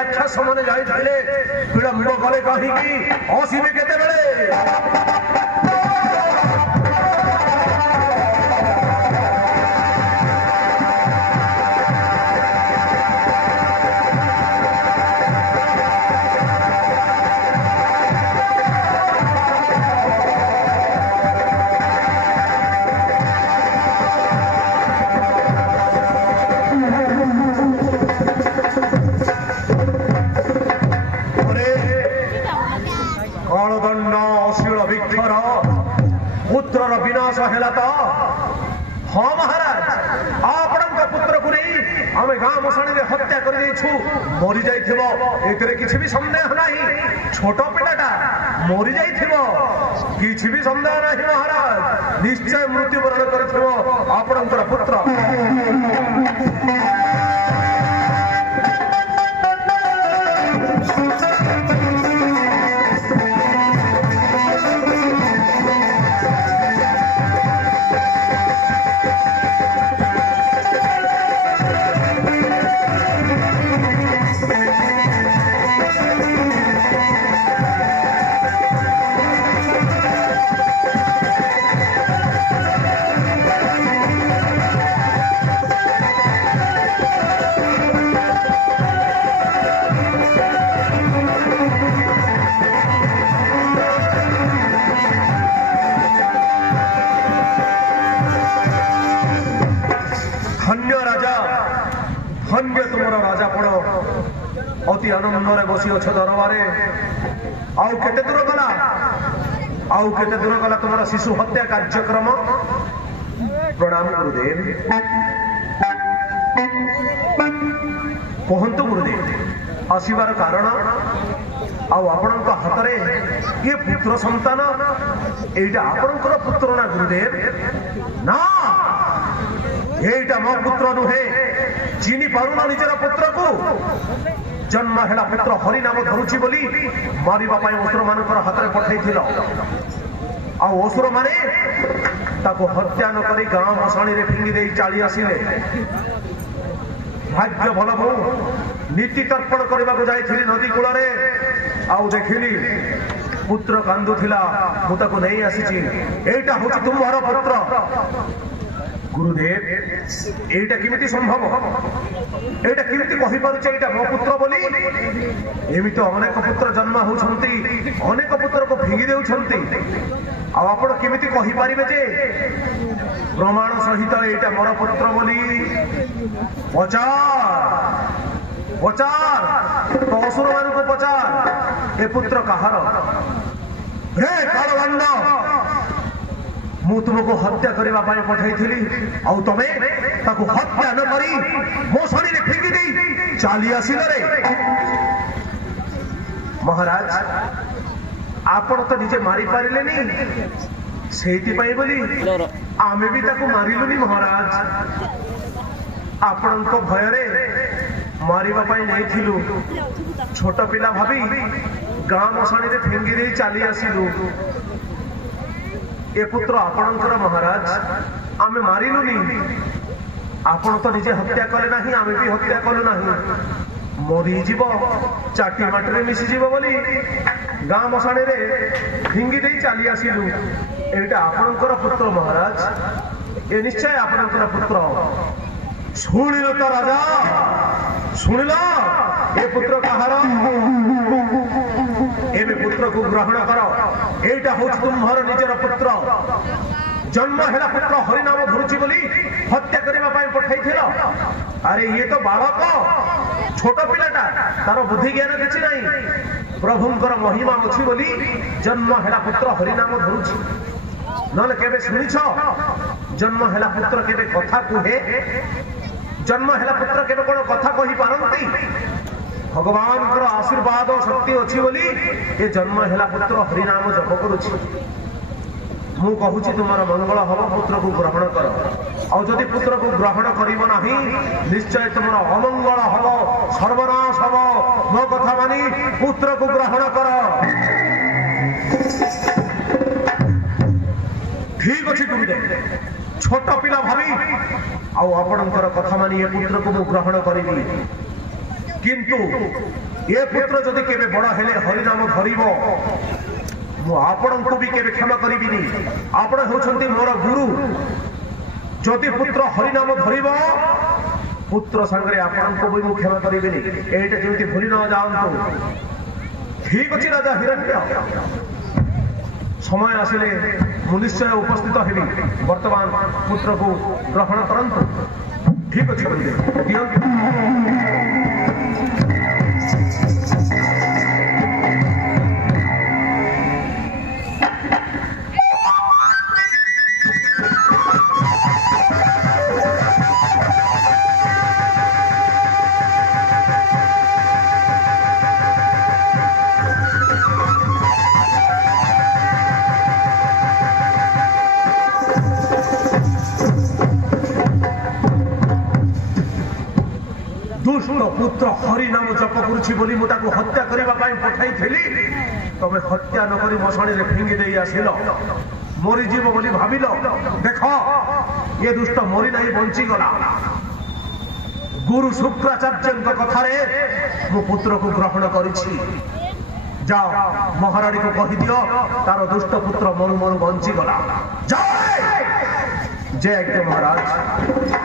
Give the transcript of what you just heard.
ରାକ୍ଷସ ମାନେ ଯାଇଥିଲେ ବିଳମ୍ବ କଲେ କାହିଁକି ଆସିବେ କେତେବେଳେ पुत्रर विनाश है तो हाँ महाराज आपण पुत्र को नहीं आम गाँ मशाणी हत्या कर मरी जाइए किसी भी सन्देह नहीं छोट पिलाटा मरी जाइए किसी भी सन्देह नहीं महाराज निश्चय मृत्युवरण कर पुत्र धन्य तुमर राजापण अति आनंद बसी अछ दरबारे आउ केते दूर गला तुमर शिशु हत्या कार्यक्रम प्रणाम गुरुदेव कहतु गुरुदेव आसबार कारण आपण हाथ में ये पुत्र संतान एटा आपणकर पुत्र ना गुरुदेव ना एटा मो पुत्र नुहे चिनी पारुना निजर पुत्र को जन्म है पुत्र हरिनाम धरुची बोली मारिबा पाई असुर मान हाथ में पठाई असुर माने ताको हत्या न करी गाँ मशाणी रे फिंगी दे चाली आसिले भाग्य भल मु नीति तर्पण करने को जाइली नदी कूल आउ देखिली पुत्र कांदुला मुझे नहीं आसी एटा हूँ तुम्हार पुत्र गुरुदेव एटा किमिति संभव एटा किमिति कहि पारुचे एटा मो पुत्र बोली एमिति अनेक पुत्र जन्म होउछंती अनेक पुत्र को फिंगी देउछंती आ आपण किमिति कहि पारिबे जे प्रमाण सहित एटा मोर पुत्र बोली पचार तो असुर मान को पचार ए पुत्र कहार रे कालवंड मु तुमको हत्या करने पठाई तुमे हत्या न करी मो शरीर फिंगी दे चली आसिल महाराज आपण तो निजे मारी पारे से बोली आमे भी ताको मारिलुनी महाराज आपण भय मारिबा पाई नहीं थिलु छोट पिला भाभी गाँ मशाणी फिंगी दे चली आसिलु ए पुत्र आपणकर महाराज आमे मारिलुनी आपण तो निजे हत्या कले नहीं आमे भी हत्या कलु नहीं मरी जीव चाटी माटी मिसी जीव बोली गाँ मशाणी रे फिंगी दे चली आसिलु एटा आपणकर पुत्र महाराज ए निश्चय आपणकर पुत्र शुणिल तो राजा शुणिल ए पुत्र कहार एबे पुत्र को ग्रहण कर एटा हूँ तुम्हार निजर पुत्र जन्म है पुत्र हरिनाम धरुची बोली हत्या करने पठाई अरे ये तो बालक छोट पिलाटा तार बुद्धि ज्ञान किसी नहीं प्रभुंकर महिमा अच्छी बोली जन्म है पुत्र हरिनाम धरुची नले केबे शुनिछ जन्म है पुत्र केबे कथा कुहे जन्म है पुत्र केबे कोन कथा कहि पारंती भगवान को आशीर्वाद शक्ति अच्छी बोली ये जन्म है पुत्र हरिनाम जप करुछि मु कहूँ तुम मंगल हम पुत्र को ग्रहण कर और जदि पुत्र को ग्रहण करिब नाही निश्चय तुम अमंगल हम सर्वनाश हम मो कथा मानी पुत्र को ग्रहण कर ठीक अच्छे गुरुदेव छोट पिला भावी आपणकर कथा मानी पुत्र को मु ग्रहण करी किंतु ए पुत्र जदि केबे बड़ा हेले हरिनाम धरिब मु आपणଙ୍କୁ भी केबे क्षमा करिबिनी आपण होछंती मोर गुरु जदि पुत्र हरिनाम धरिब पुत्र संगे आपणଙ୍କୁ भी मु क्षमा करिबिनी एटा जेमति भूली न जाओ ठीक अछि राजा हिरण्य समय आसिले मु निश्चय उपस्थित हेबी वर्तमान पुत्र को ग्रहण करंतु ठीक अछि दुष्ट पुत्र हरिनाम जप करुछि बोली मु ताकू हत्या करबा पई पठाई थिली तबे हत्या न करी मसणी रे फिंगी देई आसिलो मोरी जीव बोली भाबिलो देखो ये दुष्ट मोरी नहीं बंची गला गुरु शुक्राचार्य कथा रे मु पुत्र को ग्रहण करिछि जाओ महारानी को कहि दियो तारो दुष्ट पुत्र मनु मनु बंची गला जय जय महाराज।